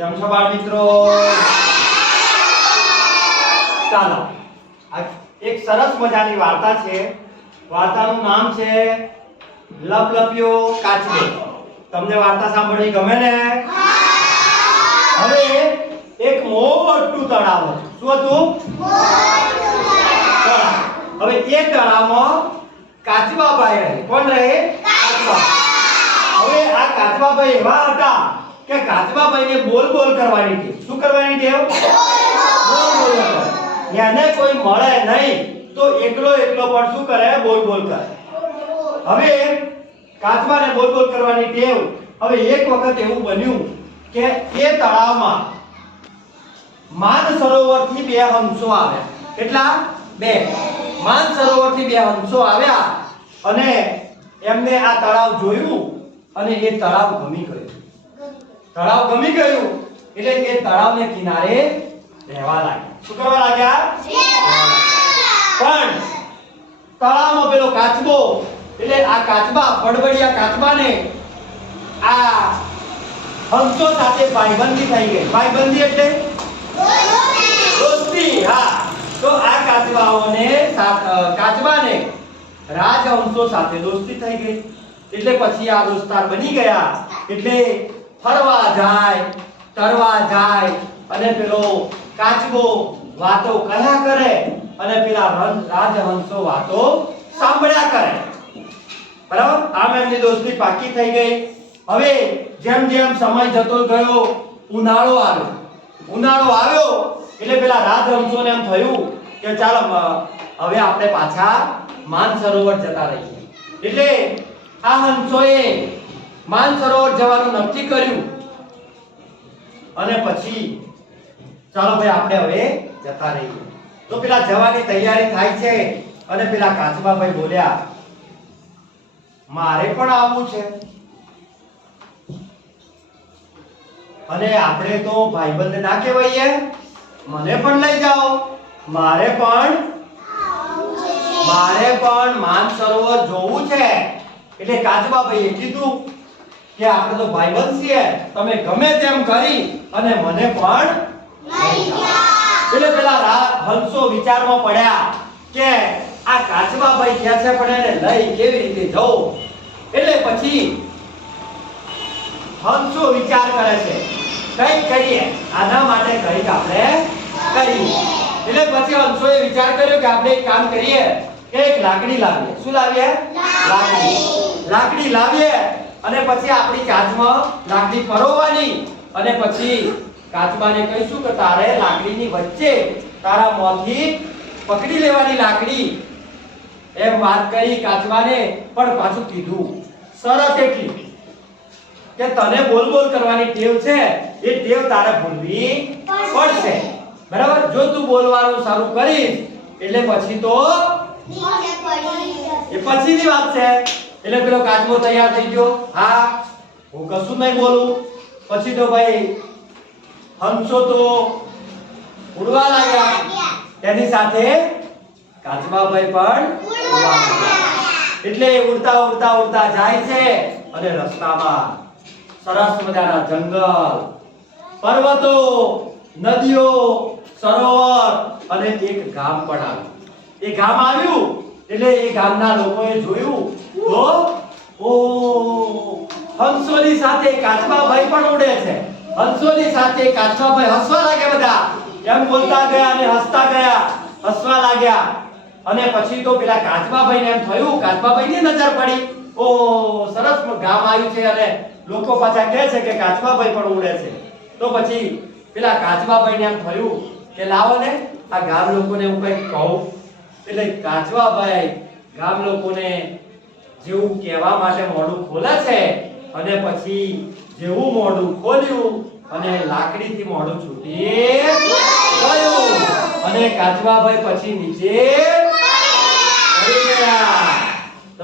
કેમ છો બાળ મિત્રો? ચાલો એક સરસ મજાની વાર્તા છે. વાર્તાનું નામ છે લપલપ્યો કાચબો. તમને વાર્તા સાંભળવી ગમે ને? હવે એક મોટું તળાવ હતું. શું હતું. હવે એ તળાવમાં કાચબાભાઈ રહે. કોણ રહે? કાચબા. હવે આ કાચબાભાઈ એવા હતા કે કાચબાભાઈને બોલ બોલ કરવાની ટેવ. શું કરવાની ટેવ? બોલ બોલ કરવાની. એને કોઈ મળે નહીં તો એકલો એકલો પણ શું કરે? બોલ બોલ કરે. હવે કાચબાને બોલ બોલ કરવાની ટેવ હવે એક વખત એવું બન્યું કે એ તળાવમાં માન સરોવરથી બે હંસો આવ્યા. કેટલા? બે. માન સરોવરથી બે હંસો આવ્યા અને એમને આ તળાવ જોયું અને એ તળાવ ગમી ગયું. તળાવ ગમી ગયું? એટલે એ તળાવને કિનારે રહેવા લાગ્યા. શું કરવા લાગ્યા? પણ તળાવમાં પેલો કાચબો, એટલે આ કાચબા પડબડિયા કાચબાને આ હંસો સાથે ભાઈબંધી થઈ ગઈ. ભાઈબંધી એટલે? દોસ્તી હા. તો આ કાચબાઓને કાચબાને રાજહંસો સાથે દોસ્તી થઈ ગઈ. એટલે પછી આ દોસ્તાર બની ગયા. એટલે ફરવા જાય, તરવા જાય અને પેલો કાચબો વાતો કયા કરે અને પેલા રાજહંસો વાતો સાંભળ્યા કરે. બરાબર? આમ એમની દોસ્તી પાકી થઈ ગઈ. હવે જેમ જેમ સમય જતો ગયો, ઉનાળો આવ્યો. ઉનાળો આવ્યો એટલે પેલા રાજહંસોને એમ થયું કે ચાલો હવે આપણે પાછા માન સરોવર જતા રહીએ. એટલે આ હંસોએ માન સરોવર જવાનું નક્કી કર્યું. અને પછી, ચાલો ભાઈ, આપણે હવે જતા રહીએ. તો પેલા જવાની તૈયારી થાય છે અને પેલા કાચબાભાઈ બોલ્યા, મારે પણ આવવું છે. અને આપણે તો ભાઈબંધ ના કહેવાઈએ, મને પણ લઈ જાઓ. મારે પણ? મારે પણ માન સરોવર જોવું છે. એટલે કાચબાભાઈએ કીધું કે આપણે તો ભાઈબંધ છીએ. તમે ગમે તેમ કરી અને મને પણ એટલે પેલા હંસો વિચારમાં પડ્યા કે આ કાચબાભાઈ ક્યાં છે પણ એને લઈ કેવી રીતે જવું? એટલે પછી હંસો વિચાર કરે છે કંઈક કરીએ. આના માટે કંઈક આપણે કરીએ. એટલે પછી હંસોએ વિચાર કર્યો કે આપણે એક કામ કરીએ. કે એક લાકડી લાવીએ. શું લાવીએ? લાકડી. લાકડી લાવીએ. અને પછી આપણી કાચમાં લાકડી પરોવાની અને પછી કાચબાને કહીશું કે તારે લાકડીની વચ્ચે તારા મોંથી પકડી લેવાની લાકડી. એમ વાત કરી કાચબાને પણ પાછું કીધું. શરત એટલી. કે તને બોલ બોલ કરવાની ટેવ છે. એ ટેવ તારે ભૂલવી પડશે. બરાબર? જો તું બોલવાનું સારું કરીશ એટલે પછી તો એ પછીની વાત છે. એટલે પેલો કાચબો તૈયાર થઈ ગયો. હા, હું કશું નહીં બોલું. પછી તો ભાઈ, હંસો તો ઉડવા લાગ્યા. તેની સાથે કાચબાભાઈ પણ ઉડવા લાગ્યા. એટલે ઉડતા ઉડતા ઉડતા જાય છે અને રસ્તામાં સરસ મજાના જંગલ, પર્વતો, નદીઓ, સરોવર અને એક ગામ પણ આવ્યું. એ ગામ આવ્યું એટલે એ ગામના લોકોએ જોયું તો ઓ, હંસોની સાથે કાચબાભાઈ પણ ઉડે છે. હંસોની સાથે કાચબાભાઈ હસવા લાગે બધા. એમ બોલતા ગયા અને હસતા ગયા. હસવા લાગ્યા. અને પછી તો પેલા કાચબાભાઈને એમ થયું, કાચબાભાઈની નજર પડી. ઓ, સરસ ગામ આવ્યું છે અને લોકો પાછા કહે છે કે કાચબાભાઈ પણ ઉડે છે. તો પછી પેલા કાચબાભાઈને એમ થયું કે લાવો ને, આ ગામ લોકોને હું કંઈક કહું. એટલે કાચબાભાઈ ગામ લોકોને જેવું કહેવા માટે મોઢું ખોલે છે અને પછી જેવું મોઢું ખોલ્યું અને લાકડીથી મોઢું છૂટી ગયું. અને કાચવાભાઈ પછી નીચે